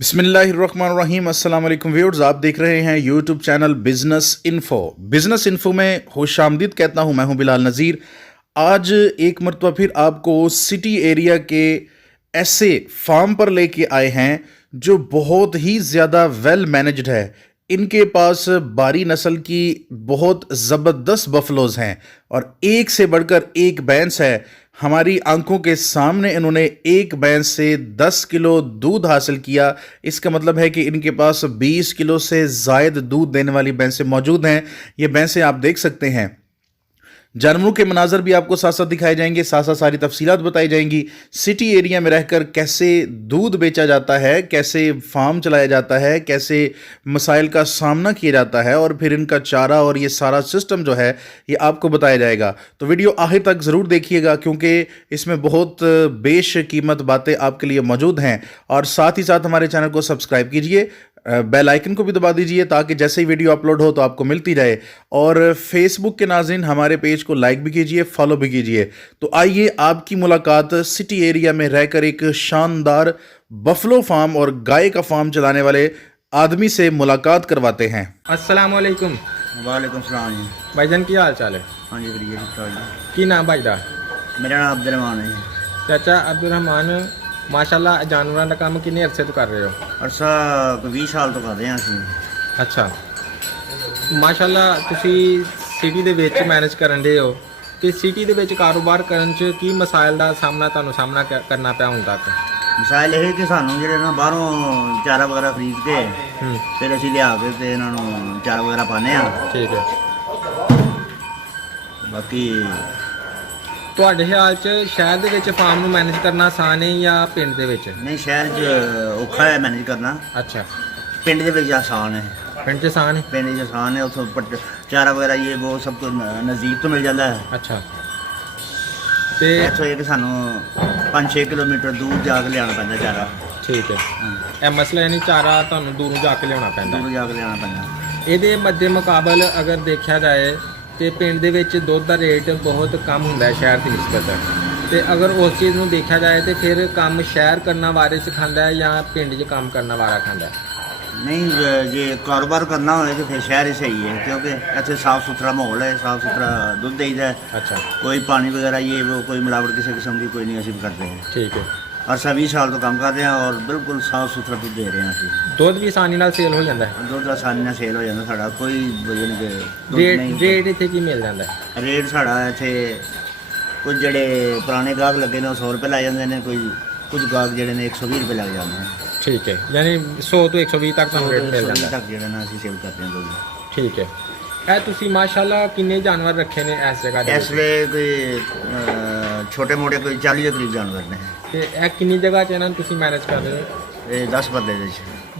बिस्मिल्लाहिर्रहमानिर्रहीम अस्सलाम वालेकुम व्यूअर्स, आप देख रहे हैं यूट्यूब चैनल बिजनेस इन्फो में खुश आमदीद कहता हूं। मैं हूं बिलाल नज़ीर। आज एक मरतबा फिर आपको सिटी एरिया के ऐसे फार्म पर लेके आए हैं जो बहुत ही ज़्यादा वेल मैनेज्ड है। इनके पास बारी नस्ल की बहुत ज़बरदस्त बफलोज हैं और एक से बढ़कर एक भैंस है। हमारी आंखों के सामने इन्होंने एक भैंस से 10 किलो दूध हासिल किया। इसका मतलब है कि इनके पास 20 किलो से ज़ायद दूध देने वाली भैंसें मौजूद हैं। ये भैंसें आप देख सकते हैं। जानवरों के मनाजर भी आपको साथ साथ दिखाए जाएंगे, साथ साथ सारी तफसीलात बताई जाएंगी। सिटी एरिया में रहकर कैसे दूध बेचा जाता है, कैसे फार्म चलाया जाता है, कैसे मसाइल का सामना किया जाता है और फिर इनका चारा और ये सारा सिस्टम जो है ये आपको बताया जाएगा। तो वीडियो आखिर तक ज़रूर देखिएगा क्योंकि इसमें बहुत बेश कीमत बातें आपके लिए मौजूद हैं। और साथ ही साथ हमारे चैनल को सब्सक्राइब कीजिए, बेल आइकन को भी दबा दीजिए ताकि जैसे ही वीडियो अपलोड हो तो आपको मिलती रहे। और फेसबुक के नाज़रीन हमारे पेज को लाइक भी कीजिए, फॉलो भी कीजिए। तो आइए आपकी मुलाकात सिटी एरिया में रहकर एक शानदार बफलो फार्म और गाय का फार्म चलाने वाले आदमी से मुलाकात करवाते हैं। अस्सलाम वालेकुम। वालेकुम सलाम जी। भाईजान की हाल चाल है? हाँ जी करिए जी। की नाम भाई दा? मेरा नाम अब्दुल रहमान है जी। चाचा अब्दुल रहमान, माशाल्लाह जानवरों का काम किन्ने अरसे तो कर रहे हो? अरसा 20 साल तो कर रहे हैं ਅਸੀਂ। अच्छा, ਮਾਸ਼ਾਅੱਲਾ ਤੁਸੀਂ ਸਿਟੀ ਦੇ ਵਿੱਚ ਮੈਨੇਜ ਕਰਨ ਦੇ ਹੋ ਤੇ ਸਿਟੀ ਦੇ ਵਿੱਚ ਕਾਰੋਬਾਰ ਕਰਨ 'ਚ ਕੀ ਮਸਾਇਲ ਦਾ ਤੁਹਾਨੂੰ ਸਾਹਮਣਾ ਕਰਨਾ ਪਿਆ ਹੁਣ ਤੱਕ? ਮਸਾਇਲ ਇਹ ਕਿ ਸਾਨੂੰ ਜਿਹੜੇ ਨਾ ਬਾਹਰੋਂ ਚਾਰਾ ਵਗੈਰਾ ਖਰੀਦ ਕੇ ਫਿਰ ਅਸੀਂ ਲਿਆ ਕੇ ਤੇ ਇਹਨਾਂ ਨੂੰ ਚਾਰਾ ਵਗੈਰਾ ਪਾਉਂਦੇ ਆ। ਠੀਕ ਹੈ। ਬਾਕੀ ਤੁਹਾਡੇ ਖਿਆਲ 'ਚ ਸ਼ਹਿਰ ਦੇ ਵਿੱਚ ਫਾਰਮ ਨੂੰ ਮੈਨੇਜ ਕਰਨਾ ਆਸਾਨ ਹੈ ਜਾਂ ਪਿੰਡ ਦੇ ਵਿੱਚ? ਨਹੀਂ, ਸ਼ਹਿਰ 'ਚ ਔਖਾ ਹੈ ਮੈਨੇਜ ਕਰਨਾ। ਅੱਛਾ, ਪਿੰਡ ਦੇ ਵਿੱਚ ਆਸਾਨ ਹੈ। ਪਿੰਡ 'ਚ ਆਸਾਨ ਹੈ? ਪਿੰਡ 'ਚ ਆਸਾਨ ਹੈ, ਉੱਥੋਂ ਚਾਰਾ ਵਗੈਰਾ ਇਹ ਉਹ ਸਭ ਕੁਝ ਨਜ਼ਦੀਕ ਤੋਂ ਮਿਲ ਜਾਂਦਾ ਹੈ। ਅੱਛਾ, ਤੇ ਇੱਥੋਂ ਇਹ ਕਿ ਸਾਨੂੰ 5-6 ਕਿਲੋਮੀਟਰ ਦੂਰ ਜਾ ਕੇ ਲਿਆਉਣਾ ਪੈਂਦਾ ਚਾਰਾ। ਠੀਕ ਹੈ। ਇਹ ਮਸਲਾ ਯਾਨੀ ਚਾਰਾ ਤੁਹਾਨੂੰ ਦੂਰੋਂ ਜਾ ਕੇ ਲਿਆਉਣਾ ਪੈਂਦਾ? ਦੂਰ ਜਾ ਕੇ ਲਿਆਉਣਾ ਪੈਂਦਾ। ਇਹਦੇ ਮੱਦੇ ਮੁਕਾਬਲ ਅਗਰ ਦੇਖਿਆ ਜਾਏ ਤੇ ਪਿੰਡ ਦੇ ਵਿੱਚ ਦੁੱਧ ਦਾ ਰੇਟ ਬਹੁਤ ਕਮ ਹੁੰਦਾ ਹੈ ਸ਼ਹਿਰ ਦੀ ਨਿਸਬਤ। ਤੇ ਅਗਰ ਉਸ ਚੀਜ਼ ਨੂੰ ਦੇਖਿਆ ਜਾਏ ਤੇ ਫਿਰ ਕੰਮ ਸ਼ਹਿਰ ਕਰਨਾ ਵਾਰੇ ਸਿਖਾਉਂਦਾ ਹੈ ਜਾਂ ਪਿੰਡ 'ਚ ਕੰਮ ਕਰਨਾ ਵਾਰਾ ਖਾਂਦਾ ਹੈ? ਨਹੀਂ, ਜੇ ਕਾਰੋਬਾਰ ਕਰਨਾ ਹੋਵੇ ਤਾਂ ਫਿਰ ਸ਼ਹਿਰ ਹੀ ਸਹੀ ਹੈ ਕਿਉਂਕਿ ਇੱਥੇ ਸਾਫ ਸੁਥਰਾ ਮਾਹੌਲ ਹੈ, ਸਾਫ ਸੁਥਰਾ ਦੁੱਧ ਦੇਈਦਾ। ਅੱਛਾ, ਕੋਈ ਪਾਣੀ ਵਗੈਰਾ ਇਹ वो ਕੋਈ ਮਿਲਾਵਟ ਕਿਸੇ ਕਿਸਮ ਦੀ ਕੋਈ ਨਹੀਂ ਅਸੀਂ ਕਰਦੇ ਹਾਂ। ਠੀਕ ਹੈ। ਅਰਸਾ 20 ਸਾਲ ਤੋਂ ਕੰਮ ਕਰ ਰਹੇ ਹਾਂ ਔਰ ਬਿਲਕੁਲ ਸਾਫ ਸੁਥਰਾ ਦੁੱਧ ਦੇ ਰਹੇ ਹਾਂ ਅਸੀਂ। ਦੁੱਧ ਵੀ ਆਸਾਨੀ ਨਾਲ ਸੇਲ ਹੋ ਜਾਂਦਾ ਹੈ? ਦੁੱਧ ਆਸਾਨੀ ਨਾਲ ਸੇਲ ਹੋ ਜਾਂਦਾ ਸਾਡਾ, ਕੋਈ ਵਜਨ ਕੇ ਦੁੱਧ ਰੇਟ ਨਹੀਂ। ਇੱਥੇ ਕੀ ਮਿਲ ਜਾਂਦਾ ਹੈ? ਰੇਟ ਸਾਡਾ ਇੱਥੇ ਕੁਝ ਜਿਹੜੇ ਪੁਰਾਣੇ ਗਾਹਕ ਲੱਗੇ ਨੇ ਉਹ 100 ਰੁਪਏ ਲੱਗ ਜਾਂਦੇ ਨੇ, ਕੁਝ ਗਾਹਕ ਜਿਹੜੇ ਨੇ 120 ਰੁਪਏ ਲੱਗ ਜਾਂਦੇ ਨੇ। ਠੀਕ ਹੈ, ਯਾਨੀ 100 ਤੋਂ 120 ਤੱਕ ਤੁਹਾਨੂੰ ਰੇਟ ਮਿਲ ਜਾਂਦਾ ਹੈ? ਤੱਕ ਜਿਹੜੇ ਨੇ ਅਸੀਂ ਸੇਲ ਕਰਦੇ ਹਾਂ ਦੁੱਧ। ਠੀਕ ਹੈ। ਇਹ ਤੁਸੀਂ ਮਾਸ਼ਾਅੱਲਾ ਕਿੰਨੇ ਜਾਨਵਰ ਰੱਖੇ ਨੇ ਇਸ ਜਗ੍ਹਾ ਤੇ? ਇਸ ਵੇਲੇ ਕੋਈ ਛੋਟੇ ਮੋਟੇ ਕੋਈ 40 ਦੇ ਕਰੀਬ ਜਾਨਵਰ ਨੇ। ਤੇ ਇਹ ਕਿੰਨੀ ਜਗ੍ਹਾ 'ਚ ਇਹਨਾਂ ਨੂੰ ਤੁਸੀਂ ਮੈਨੇਜ ਕਰ ਰਹੇ ਹੋ? ਇਹ 10 ਬੰਦੇ ਦੇ ਵਿੱਚ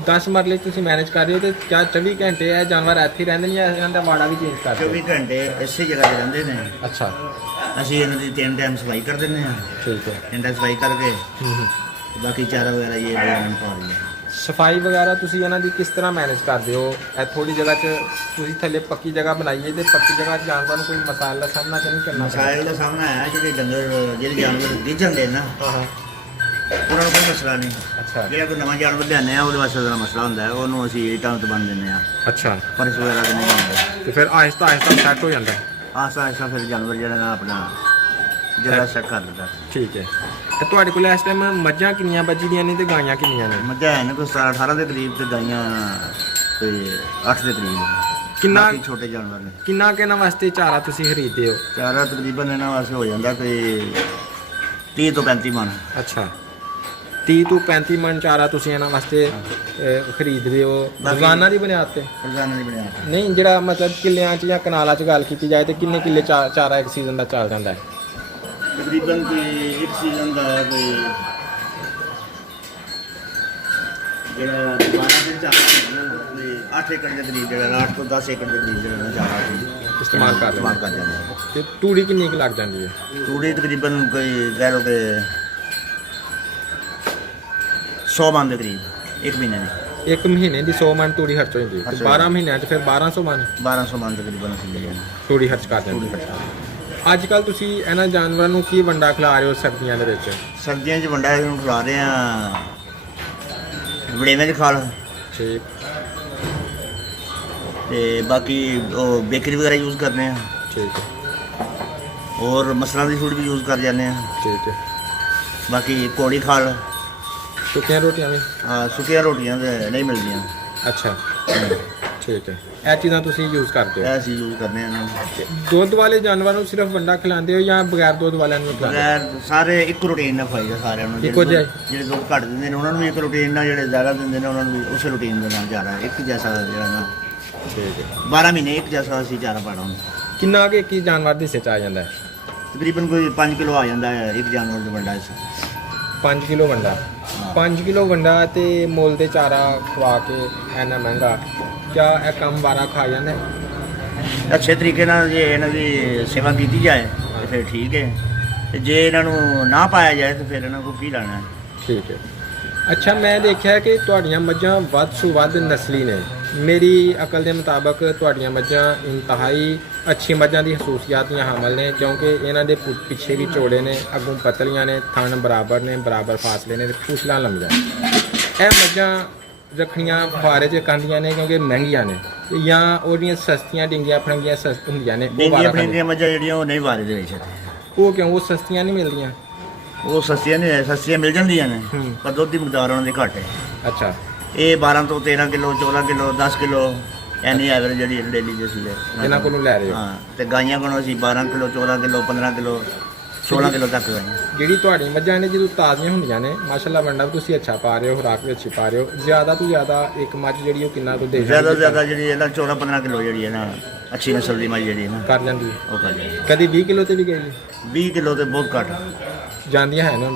10 ਮਰਲੇ ਤੁਸੀਂ ਮੈਨੇਜ ਕਰ ਰਹੇ ਹੋ ਤੇ ਕਿਆ 24 ਘੰਟੇ ਇਹ ਜਾਨਵਰ ਇੱਥੇ ਰਹਿੰਦੇ ਨੇ ਜਾਂ ਇਹਨਾਂ ਦਾ ਵਾੜਾ ਵੀ ਚੇਂਜ ਕਰਦੇ ਹੋ? 24 ਘੰਟੇ ਇਸੇ ਜਗ੍ਹਾ 'ਤੇ ਰਹਿੰਦੇ ਨੇ। ਅੱਛਾ, ਅਸੀਂ ਇਹਨਾਂ ਦੀ 3 ਟਾਈਮ ਸਫਾਈ ਕਰ ਦਿੰਦੇ ਹਾਂ। ਠੀਕ ਹੈ। 3 ਟਾਈਮ ਸਫਾਈ ਕਰਕੇ ਬਾਕੀ ਚਾਰਾ ਵਗੈਰਾ ਇਹ ਬਣਾ ਪਾ ਰਹੀ ਹੈ। ਸਫਾਈ ਵਗੈਰਾ ਤੁਸੀਂ ਇਹਨਾਂ ਦੀ ਕਿਸ ਤਰ੍ਹਾਂ ਮੈਨੇਜ ਕਰਦੇ ਹੋ? ਇਹ ਥੋੜੀ ਜਗ੍ਹਾ 'ਚ ਤੁਸੀਂ ਥੱਲੇ ਪੱਕੀ ਜਗ੍ਹਾ ਬਣਾਈਏ ਤੇ ਪੱਕੀ ਜਗ੍ਹਾ 'ਚ ਜਾਨਵਰਾਂ ਨੂੰ ਕੋਈ ਮਸਾਇਲ ਦਾ ਸਾਹਮਣਾ ਤਾਂ ਨਹੀਂ ਕਰਨਾ? ਮਸਾਇਲ ਦਾ ਸਾਹਮਣਾ ਹੈ ਜਿਹੜੇ ਜਿਹੜੇ ਜਾਨਵਰ ਦਿਖਣ ਦੇ ਨਾ ਹਾਂ, ਉਹਨਾਂ ਨੂੰ ਕੋਈ ਮਸਲਾ ਨਹੀਂ। ਅੱਛਾ, ਜਿਹੜਾ ਕੋਈ ਨਵਾਂ ਜਾਨਵਰ ਲਿਆਉਂਦੇ ਆ ਉਹਦੇ ਵਾਸਤੇ ਉਹਦਾ ਮਸਲਾ ਹੁੰਦਾ ਹੈ, ਉਹਨੂੰ ਅਸੀਂ ਇੱਟਾਂ ਤੋਂ ਬੰਨ ਦਿੰਦੇ ਹਾਂ। ਅੱਛਾ, ਫਰਸ਼ ਵਗੈਰਾ ਦੇ ਨਹੀਂ ਬਣਦੇ ਤੇ ਫਿਰ ਆਹਿਸਤਾ ਆਹਿਸਤਾ ਸੈੱਟ ਹੋ ਜਾਂਦਾ? ਆਸਤਾ ਆਸਤਾ ਫਿਰ ਜਾਨਵਰ ਜਿਹੜਾ ਨਾ ਆਪਣਾ ਜਗ੍ਹਾ ਸੈੱਟ ਕਰ ਦਿੰਦਾ। ਠੀਕ ਹੈ। ਤੇ ਤੁਹਾਡੇ ਕੋਲ ਇਸ ਟਾਈਮ ਮੱਝਾਂ ਕਿੰਨੀਆਂ ਬੱਝੀ ਦੀਆਂ ਨੇ ਤੇ ਗਾਈਆਂ ਕਿੰਨੀਆਂ ਨੇ? ਮੱਝਾਂ ਹੈ ਨੇ ਕੋਈ 17-18 ਦੇ ਕਰੀਬ ਤੇ ਗਾਈਆਂ ਕੋਈ 8 ਦੇ ਕਰੀਬ। ਕਿੰਨਾ ਬਾਕੀ ਛੋਟੇ ਜਾਨਵਰ ਨੇ। ਕਿੰਨਾ ਕੁ ਇਹਨਾਂ ਵਾਸਤੇ ਚਾਰਾ ਤੁਸੀਂ ਖਰੀਦਦੇ ਹੋ? ਚਾਰਾ ਤਕਰੀਬਨ ਇਹਨਾਂ ਵਾਸਤੇ ਹੋ ਜਾਂਦਾ ਕੋਈ 30 ਤੋਂ 35 ਮਣ। ਅੱਛਾ, 30 ਤੋਂ 35 ਮਣ ਚਾਰਾ ਤੁਸੀਂ ਇਹਨਾਂ ਵਾਸਤੇ ਖਰੀਦਦੇ ਹੋ ਰੋਜ਼ਾਨਾ ਦੀ ਬੁਨਿਆਦ ਤੇ? ਰੋਜ਼ਾਨਾ ਦੀ ਬਣਿਆ ਨਹੀਂ, ਜਿਹੜਾ ਮਤਲਬ ਕਿੱਲਿਆਂ 'ਚ ਜਾਂ ਕਨਾਲਾਂ 'ਚ ਗੱਲ ਕੀਤੀ ਜਾਏ ਤੇ ਕਿੰਨੇ ਕਿੱਲੇ ਚਾਰਾ ਇੱਕ ਸੀਜ਼ਨ ਦਾ ਚੱਲ ਜਾਂਦਾ ਹੈ? ਤਕਰੀਬਨ ਕੋਈ ਇੱਕ ਸੀਜ਼ਨ ਦਾ ਕੋਈ ਜਿਹੜਾ 12 ਦਿਨ ਚਾਰਾ ਕੋਈ 8 ਏਕੜ ਦੇ ਕਰੀਬ ਜਿਹੜਾ 8 ਤੋਂ 10 ਏਕੜ ਦੇ ਕਰੀਬ ਜਿਹੜਾ ਚਾਰਾ ਇਸਤੇਮਾਲ ਕਰ ਜਾਂਦੇ ਆ। ਤੇ ਤੂੜੀ ਕਿੰਨੀ ਕੁ ਲੱਗ ਜਾਂਦੀ ਹੈ? ਤੂੜੀ ਤਕਰੀਬਨ ਕੋਈ ਕਹਿ ਲਓ ਕਿ 100 ਮਣ ਦੇ ਕਰੀਬ ਇੱਕ ਮਹੀਨੇ ਦੀ। ਇੱਕ ਮਹੀਨੇ ਦੀ 100 ਮਣ ਤੂੜੀ ਖਰਚ ਹੋ ਜਾਂਦੀ ਹੈ ਤੇ 12 ਮਹੀਨਿਆਂ 'ਚ ਫਿਰ 1200 ਮਣ 1200 ਮਣ ਤਕਰੀਬਨ ਅਸੀਂ ਲੈ ਜਾਂਦੇ ਤੂੜੀ ਖਰਚ ਕਰ ਦਿੰਦੇ ਹੋ। ਅੱਜ ਕੱਲ੍ਹ ਤੁਸੀਂ ਇਹਨਾਂ ਜਾਨਵਰਾਂ ਨੂੰ ਕੀ ਵੰਡਾ ਖਿਲਾ ਰਹੇ ਹੋ ਸਰਦੀਆਂ ਦੇ ਵਿੱਚ? ਸਰਦੀਆਂ 'ਚ ਵੰਡਾ ਇਹਨੂੰ ਖਿਲਾ ਰਹੇ ਹਾਂ ਵੜੇਵੇਂ ਦੀ ਖਾਲ ਠੀਕ ਤੇ ਬਾਕੀ ਉਹ ਬੇਕਰੀ ਵਗੈਰਾ ਯੂਜ਼ ਕਰਨੇ ਆ ਠੀਕ ਹੈ ਔਰ ਮਸਲਾਂ ਦੀ ਫੂਡ ਵੀ ਯੂਜ਼ ਕਰ ਜਾਂਦੇ ਆ ਠੀਕ ਹੈ ਬਾਕੀ ਕੋੜੀ ਖਾਲ ਸੁੱਕੀਆਂ ਰੋਟੀਆਂ ਵੀ ਸੁੱਕੀਆਂ ਰੋਟੀਆਂ ਤੇ ਨਹੀਂ ਮਿਲਦੀਆਂ ਅੱਛਾ ਠੀਕ ਹੈ ਇਹ ਚੀਜ਼ਾਂ ਤੁਸੀਂ ਯੂਜ਼ ਕਰਦੇ ਹੋ ਇਹ ਅਸੀਂ ਯੂਜ਼ ਕਰਨੇ ਆ ਇਹਨਾਂ ਨੂੰ ਤੇ ਦੁੱਧ ਵਾਲੇ ਜਾਨਵਰਾਂ ਨੂੰ ਸਿਰਫ ਵੰਡਾ ਖਿਲਾਉਂਦੇ ਹੋ ਜਾਂ ਬਗੈਰ ਦੁੱਧ ਵਾਲਿਆਂ ਨੂੰ ਖਿਲਾਉਂਦੇ ਹੋ? ਬਗੈਰ ਸਾਰੇ ਇੱਕ ਰੂਟੀਨ ਨਾਲ ਖਾਈਦਾ ਸਾਰਿਆਂ ਨੂੰ ਇੱਕੋ ਜਿਹਾ ਹੀ? ਜਿਹੜੇ ਦੁੱਧ ਘੱਟ ਦਿੰਦੇ ਨੇ ਉਹਨਾਂ ਨੂੰ ਵੀ ਇੱਕ ਰੂਟੀਨ ਨਾਲ ਜਿਹੜੇ ਜ਼ਿਆਦਾ ਦਿੰਦੇ ਨੇ ਉਹਨਾਂ ਨੂੰ ਵੀ ਉਸੇ ਰੂਟੀਨ ਦੇ ਨਾਲ ਚਾਰਾ ਇੱਕ ਜੈਸਾ ਜਿਹੜਾ ਨਾ ਠੀਕ ਹੈ 12 ਮਹੀਨੇ ਇੱਕ ਜੈਸਾ ਅਸੀਂ ਚਾਰਾ ਪਾਣਾ ਹੁੰਦਾ ਕਿੰਨਾ ਕੁ ਇੱਕ ਹੀ ਜਾਨਵਰ ਦੇ ਹਿੱਸੇ 'ਚ ਆ ਜਾਂਦਾ ਹੈ ਤਕਰੀਬਨ ਕੋਈ 5 ਕਿਲੋ ਆ ਜਾਂਦਾ ਹੈ ਇੱਕ ਜਾਨਵਰ ਦਾ ਵੰਡਾ ਇਸ 5 ਕਿਲੋ ਵੰਡਾ 5 ਕਿਲੋ ਵੰਡਾ ਤੇ ਮੁੱਲ ਦੇ ਚਾਰਾ ਖਵਾ ਕੇ ਇੰਨਾ ਮਹਿੰਗਾ ਕਿਆ ਇਹ ਕੰਮ ਵਾਰਾ ਖਾ ਜਾਂਦਾ ਹੈ? ਅੱਛੇ ਤਰੀਕੇ ਨਾਲ ਜੇ ਇਹਨਾਂ ਦੀ ਸੇਵਾ ਕੀਤੀ ਜਾਏ ਤਾਂ ਫਿਰ ਠੀਕ ਹੈ ਤੇ ਜੇ ਇਹਨਾਂ ਨੂੰ ਨਾ ਪਾਇਆ ਜਾਏ ਤਾਂ ਫਿਰ ਇਹਨਾਂ ਕੋਲ ਕੀ ਲੈਣਾ ਹੈ ਠੀਕ ਹੈ ਅੱਛਾ ਮੈਂ ਦੇਖਿਆ ਕਿ ਤੁਹਾਡੀਆਂ ਮੱਝਾਂ ਵੱਧ ਤੋਂ ਵੱਧ ਨਸਲੀ ਨੇ ਮੇਰੀ ਅਕਲ ਦੇ ਮੁਤਾਬਕ ਤੁਹਾਡੀਆਂ ਮੱਝਾਂ ਇੰਤਹਾਈ ਅੱਛੀ ਮੱਝਾਂ ਦੀ ਖਸੂਸੀਅਤ ਦੀਆਂ ਹਾਮਲ ਨੇ ਕਿਉਂਕਿ ਇਹਨਾਂ ਦੇ ਪਿੱਛੇ ਵੀ ਚੌੜੇ ਨੇ ਅੱਗੋਂ ਪਤਲੀਆਂ ਨੇ ਥਣ ਬਰਾਬਰ ਨੇ ਬਰਾਬਰ ਫਾਸਲੇ ਨੇ ਤੇ ਪੂਛਲਾਂ ਲੰਮੀਆਂ ਇਹ ਮੱਝਾਂ ਰੱਖਣੀਆਂ ਫਾਰੇ 'ਚ ਕੰਦੀਆਂ ਨੇ ਕਿਉਂਕਿ ਮਹਿੰਗੀਆਂ ਨੇ ਤੇ ਜਾਂ ਉਹਦੀਆਂ ਸਸਤੀਆਂ ਡਿੰਗੀਆਂ ਫੜੰਗੀਆਂ ਸਸਤ ਹੁੰਦੀਆਂ ਨੇ ਉਹ ਡੇਂਗੀਆਂ ਵਾਰਾ ਖਾਂਦੀਆਂ। ਫੜੀਆਂ ਮੱਝਾਂ ਜਿਹੜੀਆਂ ਉਹ ਨਹੀਂ ਵਾਰੇ ਦੇ ਵਿੱਚ ਇੱਥੇ ਉਹ ਕਿਉਂ ਉਹ ਸਸਤੀਆਂ ਨਹੀਂ ਮਿਲਦੀਆਂ ਉਹ ਸਸਤੀਆਂ ਨਹੀਂ ਸਸਤੀਆਂ ਮਿਲ ਜਾਂਦੀਆਂ ਨੇ ਹੂੰ। ਪਰ ਦੁੱਧ ਦੀ ਮਿਕਦਾਰ ਉਹਨਾਂ ਦੀ ਘੱਟ ਹੈ ਅੱਛਾ ਇਹ 12 ਤੋਂ 13 ਕਿਲੋ 14 ਕਿਲੋ 10 ਕਿਲੋ ਐਨੀ ਐਵਰੇਜ ਜਿਹੜੀ ਡੇਲੀ ਦੀ ਸੀ ਇਹਨਾਂ ਕੋਲੋਂ ਲੈ ਰਹੇ ਹੋ ਹਾਂ ਤੇ ਗਾਈਆਂ ਕੋਲੋਂ ਅਸੀਂ 12 ਕਿਲੋ 14 ਕਿਲੋ 15 ਕਿਲੋ 16 ਕਿਲੋ ਤੱਕ ਗਾਈਆਂ ਜਿਹੜੀ ਤੁਹਾਡੀ ਮੱਝਾਂ ਨੇ ਜਦੋਂ ਤਾਜ਼ੀਆਂ ਹੁੰਦੀਆਂ ਨੇ ਮਾਸ਼ਾਅੱਲਾ ਵੰਡਾ ਵੀ ਤੁਸੀਂ ਅੱਛਾ ਪਾ ਰਹੇ ਹੋ ਖੁਰਾਕ ਵੀ ਅੱਛੀ ਪਾ ਰਹੇ ਹੋ ਜ਼ਿਆਦਾ ਤੋਂ ਜ਼ਿਆਦਾ ਇੱਕ ਮੱਝ ਜਿਹੜੀ ਉਹ ਕਿੰਨਾ ਦੁੱਧ ਦੇ ਜ਼ਿਆਦਾ ਤੋਂ ਜ਼ਿਆਦਾ ਜਿਹੜੀ ਇਹਨਾਂ 14 15 ਕਿਲੋ ਜਿਹੜੀ ਹੈ ਨਾ ਅੱਛੀ ਨਸਲ ਦੀ ਮੱਝ ਜਿਹੜੀ ਹੈ ਨਾ ਕਰ ਜਾਂਦੀ ਹੈ ਉਹ ਕਰ ਜਾਂਦੀ ਕਦੀ 20 ਕਿਲੋ ਤੇ ਵੀ ਗਈ 20 ਕਿਲੋ ਤੇ ਬਹੁਤ ਘੱਟ ਜਾਂਦੀਆਂ ਹੈ ਨਾ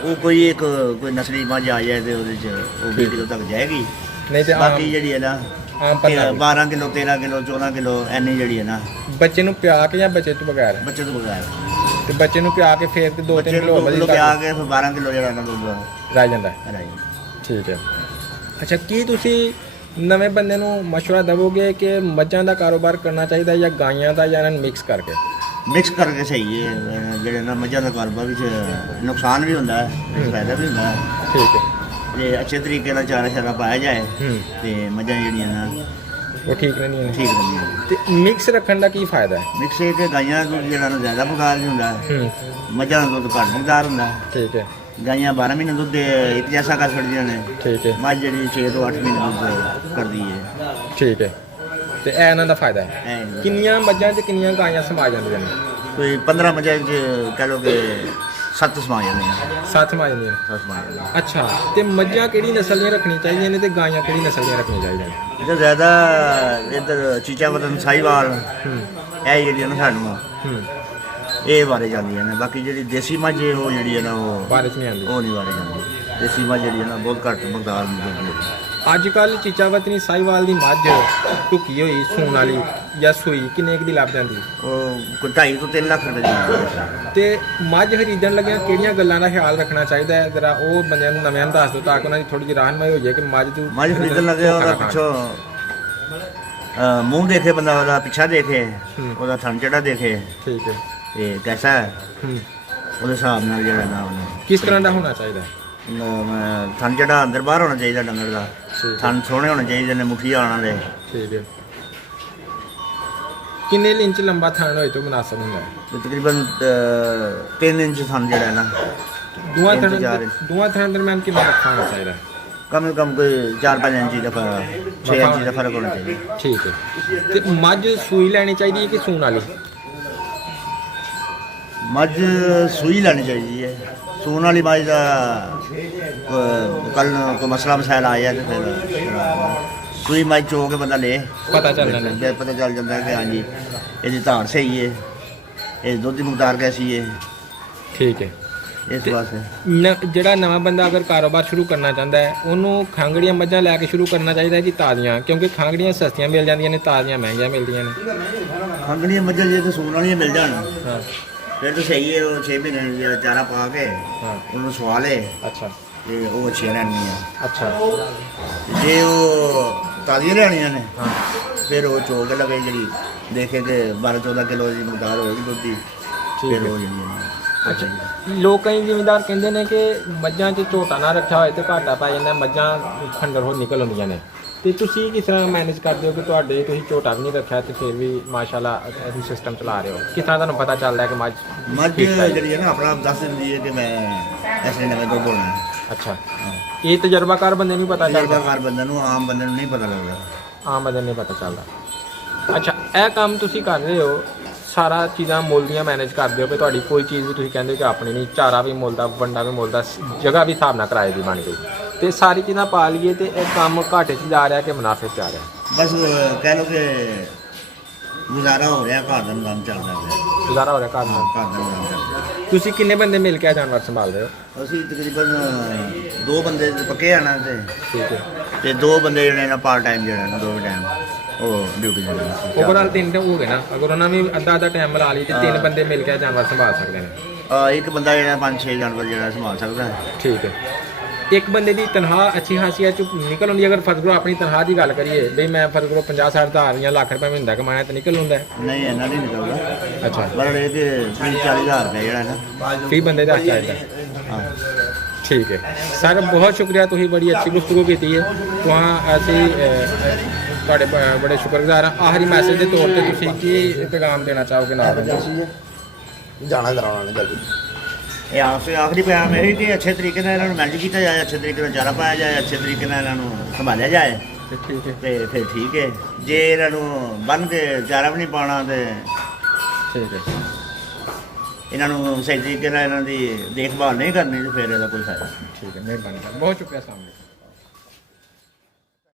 ਉਹ ਕੋਈ ਕੋਈ ਨਸਲੀ ਮੱਝ ਆ ਜਾਏ ਤੇ ਉਹਦੇ ਚ ਉਹ 20 ਕਿਲੋ ਤੱਕ ਜਾਏਗੀ ਨਹੀਂ ਤੇ ਬਾਕੀ ਜਿਹੜੀ ਹੈ ਨਾ ਆਮ ਪਤਾ 12 ਕਿਲੋ 13 ਕਿਲੋ 14 ਕਿਲੋ ਐਨੀ ਜਿਹੜੀ ਹੈ ਨਾ ਬੱਚੇ ਨੂੰ ਪਿਆ ਕੇ ਜਾਂ ਬੱਚੇ ਤੋਂ ਬਗੈਰ ਬੱਚੇ ਤੋਂ ਬਗੈਰ ਤੇ ਬੱਚੇ ਨੂੰ ਪਿਆ ਕੇ ਫੇਰ ਤੇ 2-3 ਬੱਚੇ ਕਿਲੋ ਨੂੰ ਵਧੀ ਕਿਲੋ ਪਿਆ ਕੇ ਫਿਰ 12 ਕਿਲੋ ਜਿਹੜਾ ਨਾ ਦੁੱਧ ਰਹਿ ਜਾਂਦਾ ਹੈ। ਰਾਈ ਠੀਕ ਹੈ ਅੱਛਾ ਕੀ ਤੁਸੀਂ ਨਵੇਂ ਬੰਦੇ ਨੂੰ ਮਸ਼ਵਰਾ ਦੇਵੋਗੇ ਕਿ ਮੱਝਾਂ ਦਾ ਕਾਰੋਬਾਰ ਕਰਨਾ ਚਾਹੀਦਾ ਜਾਂ ਗਾਈਆਂ ਦਾ ਜਾਂ ਇਹਨਾਂ ਨੂੰ ਮਿਕਸ ਕਰਕੇ ਮਿਕਸ ਕਰਕੇ ਸਹੀ ਹੈ ਜਿਹੜੇ ਨਾ ਮੱਝਾਂ ਦਾ ਕਾਰੋਬਾਰ ਵਿੱਚ ਨੁਕਸਾਨ ਵੀ ਹੁੰਦਾ ਹੈ ਫਾਇਦਾ ਵੀ ਹੁੰਦਾ ਹੈ ਠੀਕ ਹੈ ਜੇ ਅੱਛੇ ਤਰੀਕੇ ਨਾਲ ਚਾਰਾ ਸ਼ਾਰਾ ਪਾਇਆ ਜਾਏ ਹੂੰ ਤੇ ਮੱਝਾਂ ਜਿਹੜੀਆਂ ਨਾ ਉਹ ਠੀਕ ਰਹਿੰਦੀਆਂ ਨੇ ਠੀਕ ਰਹਿੰਦੀਆਂ ਤੇ ਮਿਕਸ ਰੱਖਣ ਦਾ ਕੀ ਫਾਇਦਾ ਹੈ ਮਿਕਸ ਇਹ ਕਿ ਗਾਈਆਂ ਦਾ ਦੁੱਧ ਜਿਹੜਾ ਨਾ ਜ਼ਿਆਦਾ ਬੁਖਾਰ ਨਹੀਂ ਹੁੰਦਾ ਹੂੰ ਮੱਝਾਂ ਦਾ ਦੁੱਧ ਘੱਟ ਬੁਖਾਰ ਹੁੰਦਾ ਹੈ। ਠੀਕ ਹੈ ਗਾਈਆਂ 12 ਮਹੀਨੇ ਦੁੱਧ ਇੱਕ ਜੈਸਾ ਕਰ ਛੱਡਦੀਆਂ ਨੇ ਠੀਕ ਹੈ ਮੱਝ ਜਿਹੜੀ 6 ਤੋਂ 8 ਮਹੀਨੇ ਦੁੱਧ ਕਰਦੀ ਹੈ ਠੀਕ ਹੈ ਤੇ ਇਹ ਇਹਨਾਂ ਦਾ ਫਾਇਦਾ ਹੈ ਐਂ ਨੀ। ਕਿੰਨੀਆਂ ਮੱਝਾਂ ਤੇ ਕਿੰਨੀਆਂ ਗਾਈਆਂ ਸਮਾ ਜਾਂਦੀਆਂ ਨੇ ਕੋਈ 15 ਮੱਝਾਂ ਚ ਕਹਿ ਲਓ ਕਿ 7 ਸਮਾ ਜਾਂਦੀਆਂ 7 ਸਮਾ ਜਾਂਦੀਆਂ ਨੇ 7 ਸਮਾ ਜਾਂਦੀਆਂ ਅੱਛਾ ਤੇ ਮੱਝਾਂ ਕਿਹੜੀ ਨਸਲ ਦੀਆਂ ਰੱਖਣੀਆਂ ਚਾਹੀਦੀਆਂ ਨੇ ਤੇ ਗਾਈਆਂ ਕਿਹੜੀ ਨਸਲ ਦੀਆਂ ਰੱਖਣੀਆਂ ਚਾਹੀਦੀਆਂ ਨੇ ਇਹ ਜ਼ਿਆਦਾ ਇੱਧਰ ਚੀਚਾ ਵਤਨ ਸਾਈਵਾਲ ਹੂੰ ਇਹ ਜਿਹੜੀਆਂ ਨਾ ਸਾਨੂੰ ਹੂੰ ਇਹ ਵਾਰੇ ਜਾਂਦੀਆਂ ਨੇ ਬਾਕੀ ਜਿਹੜੀ ਦੇਸੀ ਮੱਝ ਹੈ ਉਹ ਜਿਹੜੀ ਹੈ ਨਾ ਉਹ ਬਾਰੇ ਚ ਨਹੀਂ ਆਉਂਦੀ ਉਹ ਨਹੀਂ ਵਾਰੇ ਜਾਂਦੀ ਦੇਸੀ ਮੱਝ ਜਿਹੜੀ ਹੈ ਨਾ ਬਹੁਤ ਘੱਟ ਮਕਦਾਰ ਮਿਲਦੀ ਹੈ ਅੱਜ ਕੱਲ ਚੀਚਾਵਤਨੀ ਸਾਈਵਾਲ ਦੀ ਮੱਝ ਢੁੱਕੀ ਹੋਈ ਸੂਣ ਵਾਲੀ ਜਾਂ ਸੂਈ ਕਿੰਨੇ ਕੁ ਦੀ ਲੱਭ ਜਾਂਦੀ ਉਹ ਕੋਈ 2.5 ਤੋਂ 3 ਲੱਖ ਰੁਪਏ ਦੀ ਹੁੰਦੀ ਹੈ। ਤੇ ਮੱਝ ਖਰੀਦਣ ਲੱਗਿਆਂ ਕਿਹੜੀਆਂ ਗੱਲਾਂ ਦਾ ਖਿਆਲ ਰੱਖਣਾ ਚਾਹੀਦਾ ਹੈ ਜਰਾ ਉਹ ਬੰਦਿਆਂ ਨੂੰ ਨਵਿਆਂ ਨੂੰ ਦੱਸ ਦਿਓ ਤਾਂ ਕਿ ਉਹਨਾਂ ਦੀ ਥੋੜੀ ਜਿਹੀ ਰਾਹਨਮਾਈ ਹੋ ਜਾਏ ਕਿ ਮੱਝ ਤੂੰ ਮੱਝ ਖਰੀਦਣ ਲੱਗੇ ਉਹਦਾ ਪਿੱਛੋਂ ਮੂੰਹ ਦੇਖੇ ਬੰਦਾ ਉਹਦਾ ਪਿੱਛਾ ਦੇਖੇ ਉਹਦਾ ਥਣ ਚੜਾ ਦੇਖੇ ਠੀਕ ਹੈ ਤੇ ਕੈਸਾ ਹੈ ਹੂੰ ਉਹਦੇ ਹਿਸਾਬ ਨਾਲ ਜਿਹੜਾ ਨਾ ਉਹਨੇ ਕਿਸ ਤਰ੍ਹਾਂ ਦਾ ਹੋਣਾ ਚਾਹੀਦਾ ਹੈ? ਥਣ ਜਿਹੜਾ ਅੰਦਰ ਬਾਹਰ ਹੋਣਾ ਚਾਹੀਦਾ ਡੰਗਰ ਦਾ ਠੀਕ ਥਣ ਸੋਹਣੇ ਹੋਣੇ ਚਾਹੀਦੇ ਨੇ ਮੁੱਠੀ ਆਉਣ ਵਾਲੇ ਠੀਕ ਹੈ ਕਿੰਨੇ ਇੰਚ ਲੰਬਾ ਥਣ ਹੋਏ ਤੋਂ ਮੁਨਾਸਬ ਹੁੰਦਾ ਹੈ ਤੇ ਤਕਰੀਬਨ 3 ਇੰਚ ਥਣ ਜਿਹੜਾ ਹੈ ਨਾ ਦੋਵਾਂ ਤਿੰਨ ਤੋਂ ਚਾਰ ਥਣ ਇੰਚ। ਦੋਵਾਂ ਥਣ ਦਰਮਿਆਨ ਕਿੰਨਾ ਰੱਖਣਾ ਹੋਣਾ ਚਾਹੀਦਾ ਹੈ? ਕਮ ਸੇ ਕਮ ਕੋਈ 4-5 ਇੰਚ ਦਾ ਫਰਕ 6 ਇੰਚ ਦਾ ਫਰਕ ਹੋਣਾ ਚਾਹੀਦਾ ਠੀਕ ਹੈ ਤੇ ਮੱਝ ਸੂਈ ਲੈਣੀ ਚਾਹੀਦੀ ਹੈ ਕਿ ਸੂਣ ਵਾਲੀ ਮੱਝ ਸੂਈ ਲੈਣੀ ਚਾਹੀਦੀ ਹੈ ਸੂਣ ਵਾਲੀ ਮੱਝ ਦਾ ਕੱਲ ਕੋਈ ਮਸਲਾ ਮਸਾਇਲ ਆਇਆ ਤੇ ਫਿਰ ਸੂਈ ਮੱਝ ਚੋ ਕੇ ਬੰਦਾ ਲੈ ਪਤਾ ਚੱਲ ਜਾਂਦਾ ਫਿਰ ਪਤਾ ਚੱਲ ਜਾਂਦਾ ਕਿ ਹਾਂਜੀ ਇਹਦੀ ਧਾਰ ਸਹੀ ਹੈ ਇਹ ਦੁੱਧ ਦੀ ਮਿਕਦਾਰ ਕੈਸੀ ਹੈ ਠੀਕ ਹੈ ਇਸ ਵਾਸਤੇ ਜਿਹੜਾ ਨਵਾਂ ਬੰਦਾ ਅਗਰ ਕਾਰੋਬਾਰ ਸ਼ੁਰੂ ਕਰਨਾ ਚਾਹੁੰਦਾ ਹੈ ਉਹਨੂੰ ਖਾਂਗੜੀਆਂ ਮੱਝਾਂ ਲੈ ਕੇ ਸ਼ੁਰੂ ਕਰਨਾ ਚਾਹੀਦਾ ਹੈ ਕਿ ਤਾਜ਼ੀਆਂ ਕਿਉਂਕਿ ਖਾਂਗੜੀਆਂ ਸਸਤੀਆਂ ਮਿਲ ਜਾਂਦੀਆਂ ਨੇ ਤਾਜ਼ੀਆਂ ਮਹਿੰਗੀਆਂ ਮਿਲਦੀਆਂ ਨੇ ਖੰਗਣੀਆਂ ਮੱਝਾਂ ਜੇ ਤੇ ਸੂਣ ਵਾਲੀਆਂ ਮਿਲ ਜਾਣ ਹਾਂ ਫਿਰ ਤਾਂ ਸਹੀ ਹੈ ਉਹ 6 ਮਹੀਨੇ ਦਾ ਚਾਰਾ ਪਾ ਕੇ ਹਾਂ ਉਹਨੂੰ ਸਵਾ ਲੇ ਅੱਛਾ ਤੇ ਉਹ ਅੱਛੀਆਂ ਰਹਿਣਗੀਆਂ ਅੱਛਾ ਤੇ ਜੇ ਉਹ ਤਾਜ਼ੀਆਂ ਲੈਣੀਆਂ ਨੇ ਹਾਂ ਫਿਰ ਉਹ ਚੋਕ ਲਵੇ ਜਿਹੜੀ ਦੇਖੇ ਕਿ 12-14 ਕਿਲੋ ਦੀ ਮਿਕਦਾਰ ਹੋਏਗੀ ਦੁੱਧ ਦੀ ਠੀਕ ਫਿਰ ਹੈ ਉਹ ਜਿਹੜੀਆਂ ਅੱਛਾ ਜੀ। ਲੋਕ ਕਈ ਜ਼ਿਮੀਂਦਾਰ ਕਹਿੰਦੇ ਨੇ ਕਿ ਮੱਝਾਂ 'ਚ ਝੋਟਾ ਨਾ ਰੱਖਿਆ ਹੋਏ ਤੇ ਘਾਟਾ ਪੈ ਜਾਂਦਾ, ਮੱਝਾਂ ਖੰਡਰ ਹੋ ਨਿਕਲ ਆਉਂਦੀਆਂ ਨੇ। ਤੇ ਤੁਸੀਂ ਕਿਸ ਤਰ੍ਹਾਂ ਮੈਨੇਜ ਕਰਦੇ ਹੋ ਕਿ ਤੁਹਾਡੇ ਤੁਸੀਂ ਝੋਟਾ ਵੀ ਨਹੀਂ ਰੱਖਿਆ ਤੇ ਫਿਰ ਵੀ ਮਾਸ਼ਾਅੱਲਾ ਤੁਸੀਂ ਸਿਸਟਮ ਚਲਾ ਰਹੇ ਹੋ? ਕਿਸ ਤਰ੍ਹਾਂ ਤੁਹਾਨੂੰ ਪਤਾ ਚੱਲਦਾ ਹੈ ਕਿ ਮੱਝ ਮੱਝ ਠੀਕ ਹੈ? ਜਿਹੜੀ ਹੈ ਨਾ ਆਪਣਾ ਦੱਸ ਦਿੰਦੀ ਹੈ ਕਿ ਮੈਂ ਐਸੇ ਨਵੇਂ ਤੋਂ ਬੋਲਣਾ ਹੈ। ਅੱਛਾ, ਇਹ ਤਜਰਬਾਕਾਰ ਬੰਦੇ ਨੂੰ ਵੀ ਪਤਾ ਚੱਲਦਾ, ਤਜਰਬਾਕਾਰ ਬੰਦੇ ਨੂੰ, ਆਮ ਬੰਦੇ ਨੂੰ ਨਹੀਂ ਪਤਾ ਲੱਗਦਾ। ਆਮ ਬੰਦੇ ਨੂੰ ਨਹੀਂ ਪਤਾ ਚੱਲਦਾ। ਅੱਛਾ, ਇਹ ਕੰਮ ਤੁਸੀਂ ਕਰ ਰਹੇ ਹੋ, ਸਾਰਾ ਚੀਜ਼ਾਂ ਮੁੱਲ ਦੀਆਂ ਮੈਨੇਜ ਕਰਦੇ ਹੋ ਕਿ ਤੁਹਾਡੀ ਕੋਈ ਚੀਜ਼ ਵੀ ਤੁਸੀਂ ਕਹਿੰਦੇ ਹੋ ਕਿ ਆਪਣੀ ਨਹੀਂ, ਚਾਰਾ ਵੀ ਮੁੱਲ ਦਾ, ਵੰਡਾ ਵੀ ਮੁੱਲ ਦਾ, ਜਗ੍ਹਾ ਵੀ ਹਿਸਾਬ ਨਾਲ ਕਿਰਾਏ ਦੀ ਬਣ ਗਈ, ਤੇ ਸਾਰੀ ਚੀਜ਼ਾਂ ਪਾ ਲਈਏ ਤੇ ਇਹ ਕੰਮ ਘਾਟੇ 'ਚ ਜਾ ਰਿਹਾ ਕਿ ਮੁਨਾਫੇ 'ਚ ਜਾ ਰਿਹਾ? ਬਸ ਕਹਿ ਲਓ ਕਿ ਗੁਜ਼ਾਰਾ ਹੋ ਰਿਹਾ, ਘਰ ਦਾ ਨਿਜ਼ਾਮ ਚੱਲ ਰਿਹਾ। ਗੁਜ਼ਾਰਾ ਹੋ ਰਿਹਾ ਘਰ ਨਾਲ। ਘਰ ਦਾ ਨਿਜ਼ਾਮ ਚੱਲ ਰਿਹਾ। ਤੁਸੀਂ ਕਿੰਨੇ ਬੰਦੇ ਮਿਲ ਕੇ ਇਹ ਜਾਨਵਰ ਸੰਭਾਲ ਰਹੇ ਹੋ? ਅਸੀਂ ਤਕਰੀਬਨ 2 ਬੰਦੇ ਪੱਕੇ ਆਣਾ ਠੀਕ ਹੈ। ਤੇ 2 ਬੰਦੇ ਜਿਹੜੇ ਨੇ ਪਾਰਟ ਟਾਈਮ ਜਿਹੜੇ ਨੇ 2 ਟਾਈਮ ਉਹ ਡਿਊਟੀ ਜਾਂਦੇ ਨੇ। ਓਵਰਆਲ 3 ਹੋ ਗਏ ਨਾ, ਅਗਰ ਉਹਨਾਂ ਵੀ ਅੱਧਾ ਟਾਈਮ ਮਿਲਾ ਲਈ ਤੇ 3 ਬੰਦੇ ਮਿਲ ਕੇ ਇਹ ਜਾਨਵਰ ਸੰਭਾਲ ਸਕਦੇ ਨੇ। ਇੱਕ ਬੰਦਾ ਜਿਹੜਾ 5-6 ਜਾਨਵਰ ਜਿਹੜਾ ਸੰਭਾਲ ਸਕਦਾ ਹੈ। ਠੀਕ ਹੈ। ਇੱਕ ਬੰਦੇ ਦੀ ਤਨਖਾਹ ਅੱਛੀ ਖਾਸੀ ਹੈ, ਚੁੱਪ ਨਿਕਲ ਆਉਂਦੀ? ਅਗਰ ਫਰਜ਼ ਕਰੋ ਆਪਣੀ ਤਨਖਾਹ ਦੀ ਗੱਲ ਕਰੀਏ ਬਈ ਮੈਂ ਫਰਜ਼ ਕਰੋ 50-60 ਹਜ਼ਾਰ ਜਾਂ ਲੱਖ ਰੁਪਏ ਮਹੀਨਾ ਕਮਾਇਆ ਤਾਂ ਨਿਕਲ ਆਉਂਦਾ ਹੈ? ਨਹੀਂ ਇੰਨਾ ਨਹੀਂ ਨਿਕਲਦਾ। ਅੱਛਾ, ਪਰ ਇਹ ਕਿ 30-40 ਹਜ਼ਾਰ ਰੁਪਏ ਜਿਹੜਾ ਨਾ 30 ਬੰਦੇ ਦਾ ਚਾਹੀਦਾ। ਹਾਂ। ਠੀਕ ਹੈ ਸਰ, ਬਹੁਤ ਸ਼ੁਕਰੀਆ, ਤੁਸੀਂ ਬੜੀ ਅੱਛੀ ਗੁਫ਼ਤਗੂ ਕੀਤੀ ਹੈ। ਅਸੀਂ ਤੁਹਾਡੇ ਬੜੇ ਸ਼ੁਕਰਗੁਜ਼ਾਰ ਹਾਂ। ਆਖਰੀ ਮੈਸੇਜ ਦੇ ਤੌਰ ਤੇ ਤੁਸੀਂ ਕੀ ਪੈਗਾਮ ਦੇਣਾ ਚਾਹੋਗੇ ਨਾਲ? ਜਾਣਾ ਕਰਾਉਣਾ ਨੇ ਜਲਦੀ। ਇਹ ਆਖਰੀ ਪਿਆਰ ਮੇਰੀ ਕਿ ਅੱਛੇ ਤਰੀਕੇ ਨਾਲ ਇਹਨਾਂ ਨੂੰ ਮੈਨੇਜ ਕੀਤਾ ਜਾਏ, ਅੱਛੇ ਤਰੀਕੇ ਨਾਲ ਚਾਰਾ ਪਾਇਆ ਜਾਏ, ਅੱਛੇ ਤਰੀਕੇ ਨਾਲ ਇਹਨਾਂ ਨੂੰ ਸੰਭਾਲਿਆ ਜਾਏ ਠੀਕ ਹੈ। ਤੇ ਫਿਰ ਠੀਕ ਹੈ। ਜੇ ਇਹਨਾਂ ਨੂੰ ਬੰਨ੍ਹ ਕੇ ਚਾਰਾ ਵੀ ਨਹੀਂ ਪਾਉਣਾ ਤੇ ਠੀਕ ਹੈ। ਇਹਨਾਂ ਨੂੰ ਸਹੀ ਤਰੀਕੇ ਨਾਲ ਇਹਨਾਂ ਦੀ ਦੇਖਭਾਲ ਨਹੀਂ ਕਰਨੀ ਤੇ ਫਿਰ ਇਹਦਾ ਕੋਈ ਫਾਇਦਾ ਨਹੀਂ। ਠੀਕ ਹੈ, ਮਿਹਰਬਾਨੀ ਸਰ, ਬਹੁਤ ਸ਼ੁਕਰੀਆ। ਅਸਲਾਮ ਵਾਲੇਕੁਮ।